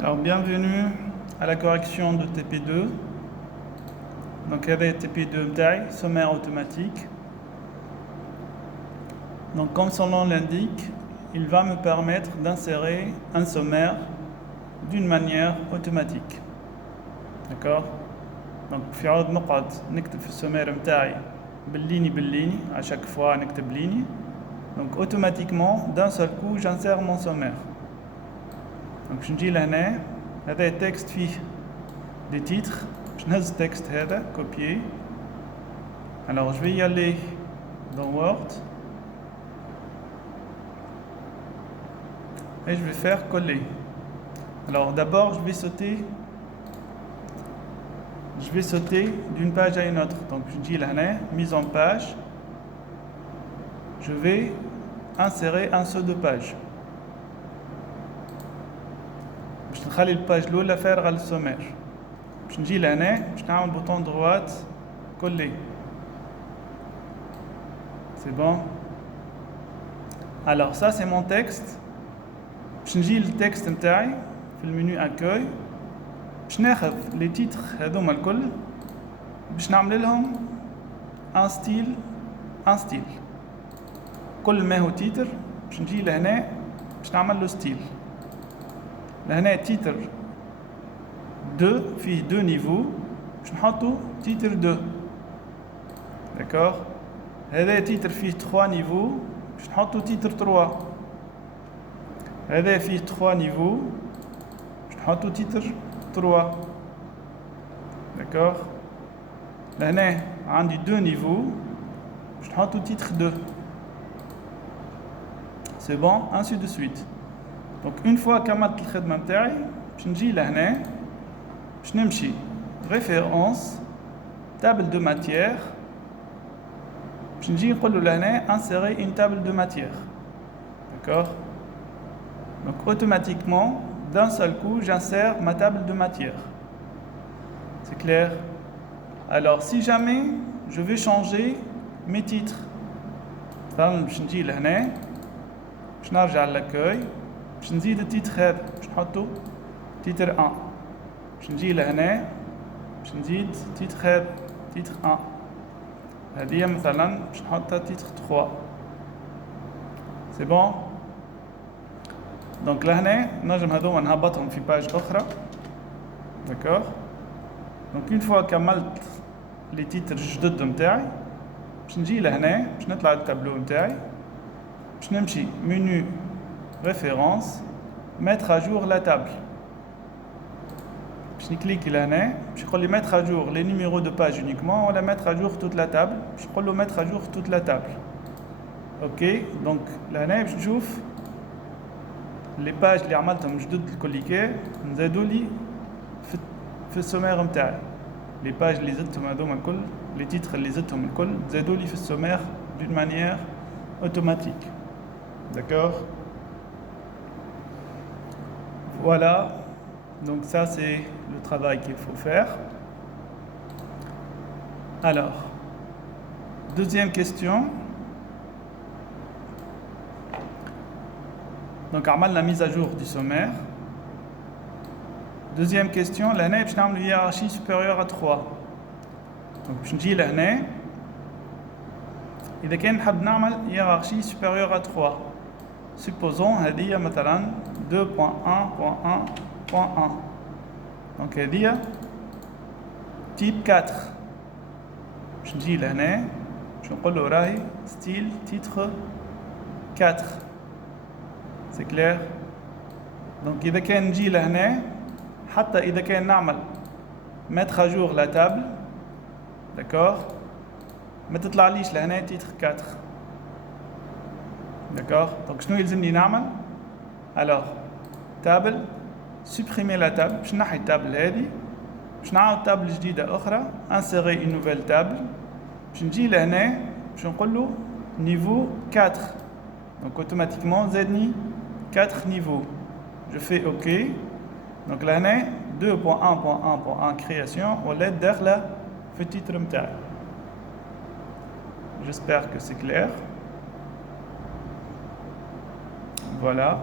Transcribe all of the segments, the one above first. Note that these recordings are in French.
Alors bienvenue à la correction de TP2. Donc il y avait TP2 MTI, sommaire automatique. Donc comme son nom l'indique, il va me permettre d'insérer un sommaire d'une manière automatique. D'accord? Donc في عوض نقعد نكتب في السومير متاعي بالليني à chaque fois نكتب ليني. Donc automatiquement d'un seul coup j'insère mon sommaire. Donc je نجي لهنا هذا التكست فيه des titres. Je نهز التكست هذا copier. Alors je vais y aller dans Word et je vais faire coller. Alors d'abord je vais sauter d'une page à une autre. Donc je dis là, mise en page. Je vais insérer un saut de page. Je vais faire la page l'eau faire à le sommaire. Je dis là, je vais un bouton droite coller. C'est bon? Alors ça c'est mon texte. Je dis le texte نتاعي في المنيو accueil. باش ناخذ لي تيتر هذوما الكل باش نعمل لهم ان ستيل كل ما هو تيتر باش نجي لهنا باش نعمل له ستيل. لهنا تيتر 2 فيه 2 نيفو باش نحطو تيتر 2. داكوغ. هذا تيتر فيه 3 نيفو باش نحطو تيتر 3. هذا فيه 3 نيفو باش نحطو تيتر 3. D'accord? Là, on a 2 niveaux. Je prends tout titre 2. C'est bon? Ainsi de suite. Donc, une fois que j'ai fait le travail, je vais là, je vais référence, table de matière. Je vais là, insérer une table de matière. D'accord? Donc, automatiquement, d'un seul coup, j'insère ma table de matière. C'est clair? Alors, si jamais je veux changer mes titres, je dis là, je نرجع à l'accueil, je نزيد التيتر هذا, je نحطه titre 1. Je نجي لهنا, je نزيد titre هذا, titre 1. هذه مثلا je نحطها titre 3. C'est bon? Donc لهنا نجم هذوما نهبطهم في page أخرى. D'accord? Donc une fois كملت les titres الجدد نتاعي باش نجي لهنا باش نطلع التابلو نتاعي باش نمشي menu référence mettre à jour la table باش نكليكي لهنا باش يقول لي mettre à jour les numéros de page uniquement ولا mettre à jour toute la table باش نقول له mettre à jour toute la table. OK donc لهنا باش نشوف les pages اللي عملتهم جدد الكوليكي نزادوا لي في السومير نتاعي. Les pages اللي زدتهم هذوما الكل les titres اللي زدتهم الكل زادوا لي في السومير d'une manière automatique. D'accord? Voilà. Donc ça c'est le travail qu'il faut faire. Alors, deuxième question. Donc عملنا la mise à jour du sommaire. Deuxième question, l'année باش نعمل hiérarchie supérieure à 3. Donc باش نجي لهنا إذا كان نحب نعمل hiérarchie supérieure à 3. Supposons هذه مثلا 2.1.1.1. Donc هذه type 4. باش نجي لهنا باش نقول له راهي style titre 4. C'est clair? Donc إذا كان نجي لهنا حتى إذا كان نعمل mettre à jour la table, d'accord, ما تطلعليش لهنا تيتر 4. d'accord. donc شنو يلزمني نعمل؟ alors table supprimer la table باش نحي التابل هذه باش نعاود تابل جديدة أخرى insérer une nouvelle table باش نجي لهنا باش نقول له niveau 4. donc automatiquement زادني 4 niveaux. je fais OK. Donc là, 2.1.1.1 création, on l'aide داخلة في التيتر متاعي. J'espère que c'est clair. Voilà.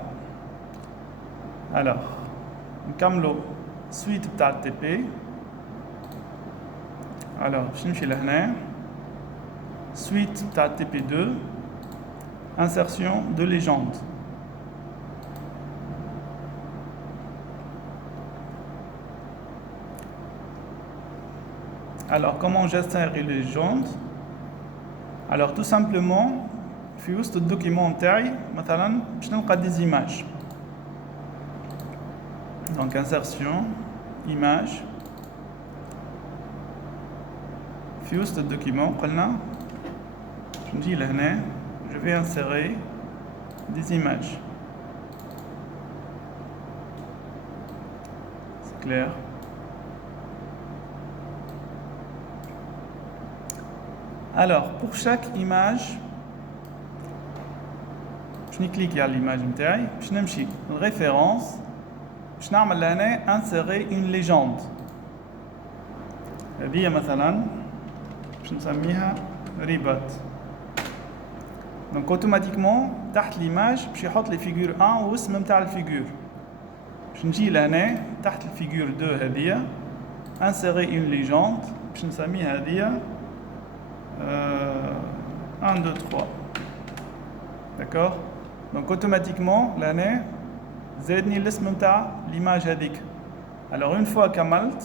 Alors, نكملوا suite بتاع TP. Alors باش نمشي لهنا suite بتاع TP2 insertion de légende. Alors comment j'insère les légendes? Alors tout simplement في وسط الدوكيمون تاعي مثلا باش نلقى des images. Donc insertion image في وسط الدوكيمون قلنا باش نجي لهنا je vais insérer des images. C'est clair? Alors pour chaque image je clique sur l'image نتاعي باش نمشي الريفérence باش نعمل لهنا insérer une légende. هذه مثلا باش نسميها ريبات. Donc automatiquement تحت l'image باش يحط لي فيجور 1 واسم نتاع الفيجور. باش نجي لهنا تحت الفيجور 2 هذه insérer une légende باش نسميها هذه 1 2 3. D'accord? Donc automatiquement لهنا زادني الاسم نتاع l'image هذيك. Alors une fois كملت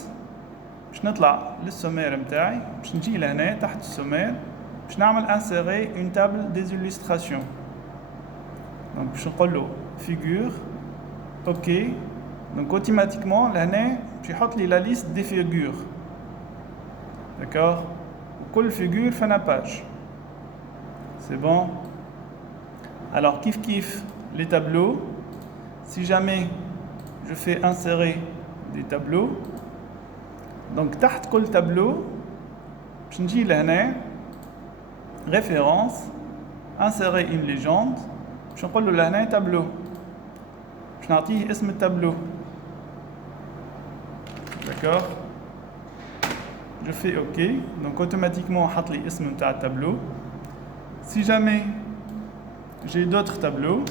باش نطلع للسومير نتاعي باش نجي لهنا تحت السومير باش نعمل insérer une table des illustrations. Donc باش نقول له figure OK. Donc automatiquement لهنا باش يحط لي la liste des figures. D'accord? كل figure fait une page. C'est bon? Alors kiff les tableaux. Si jamais je fais insérer des tableaux, donc تحت كل tableau باش نجي لهنا référence insérer une légende باش نقول له لهنا tableau باش نعطيه اسم التابلو. D'accord? Je fais OK. Donc automatiquement حط لي اسم نتاع التابلو. Si jamais j'ai d'autres tableaux,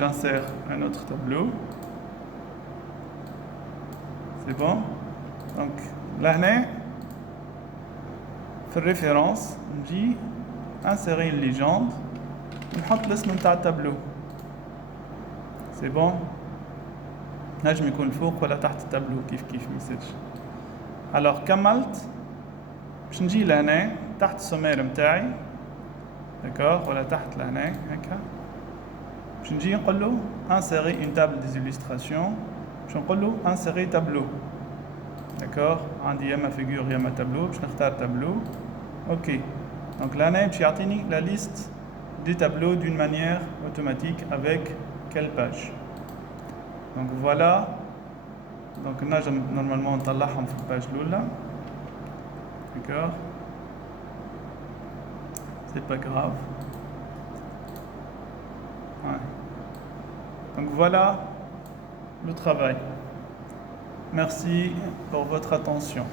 j'insère un autre tableau. C'est bon? Donc là, faire référence, on dit insérer une légende, on met l'ism نتاع التابلو. C'est bon? نجم يكون فوق ولا تحت التابلو كيف مسج. Alors كملت باش نجي لهنا تحت السومير نتاعي. D'accord? ولا تحت لهنا هكا باش نجي نقول له insérer une table des illustrations باش نقول له insérer tableau. D'accord? عندي يا ما figure يا ما tableau باش نختار tableau. OK. Donc لهنا باش يعطيني la liste des tableaux d'une manière automatique avec quelle page. Donc voilà. Donc نجم normalement نطلعهم في الباج الأولى. D'accord? C'est pas grave. Ouais. Donc voilà le travail. Merci pour votre attention.